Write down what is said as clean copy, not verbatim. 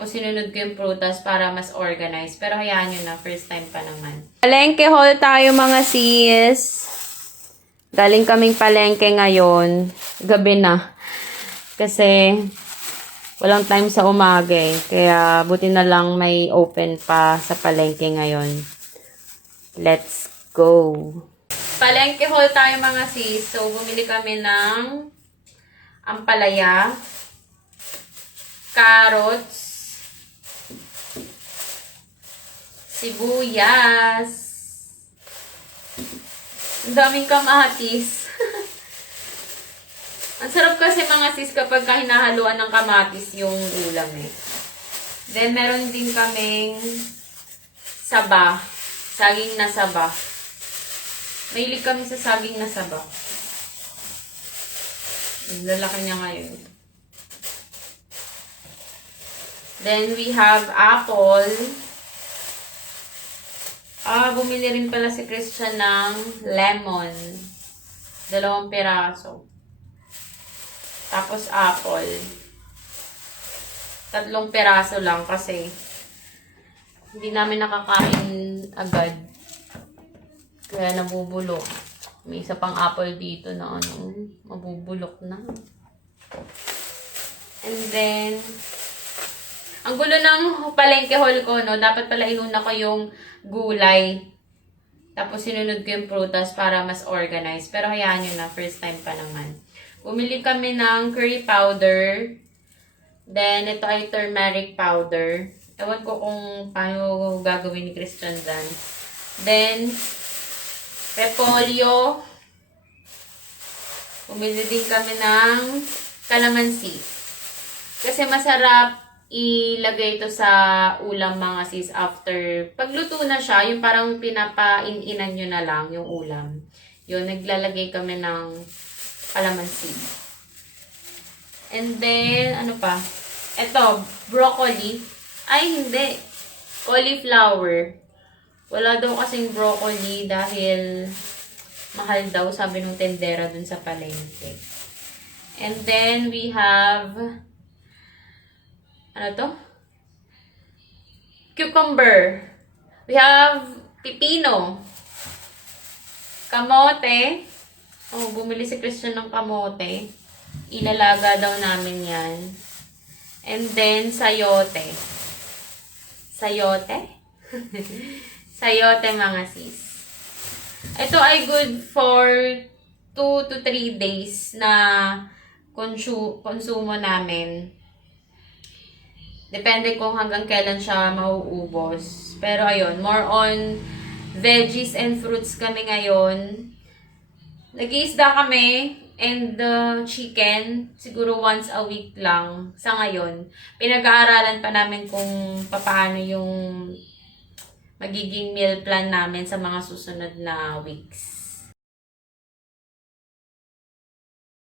Tapos sinunod ko yung prutas para mas organized. Pero hayaan nyo na, first time pa naman. Palengke haul tayo mga sis. Galing kaming palengke ngayon. Gabi na. Kasi walang time sa umaga eh. Kaya buti na lang may open pa sa palengke ngayon. Let's go. Palengke haul tayo mga sis. So bumili kami ng ampalaya, carrots, sibuyas, ang daming kamatis. Ang sarap kasi mga sis kapag hinahaluan ng kamatis yung ulam eh. Then meron din kaming saba, saging na saba. Mahilig kami sa saging na saba. Ang lalaki niya ngayon. Then we have apple. Bumili rin pala si Christian ng lemon. 2 piraso. Tapos apple. 3 piraso lang kasi hindi namin nakakain agad. Kaya nabubulok. May isa pang apple dito na mabubulok na. And then, ang gulo ng palengke haul ko, no? Dapat pala inuna ko yung gulay. Tapos sinunod ko yung prutas para mas organized. Pero hayaan nyo na, first time pa naman. Bumili kami ng curry powder. Then, ito ay turmeric powder. Ewan ko kung paano gagawin ni Christian dyan. Then, repolyo. Bumili din kami ng calamansi. Kasi masarap ilagay ito sa ulam mga sis after. Pagluto na siya, yung parang pinapain-inan nyo na lang yung ulam. Yun, naglalagay kami ng calamansi. And then, ano pa? Ito, broccoli. Ay, hindi. Cauliflower. Wala daw kasing broccoli dahil mahal daw, sabi nung tendera dun sa palengke. And then, we have, ano to? Cucumber. We have pipino. Kamote. Bumili si Christian ng kamote. Ilalaga daw namin yan. And then, sayote. Sayote? Sayote mga sis. Ito ay good for 2 to 3 days na konsumo namin. Depende kung hanggang kailan siya mauubos. Pero ayun, more on veggies and fruits kami ngayon. Nag-iisda kami and chicken, siguro once a week lang sa ngayon. Pinag-aaralan pa namin kung paano yung magiging meal plan namin sa mga susunod na weeks.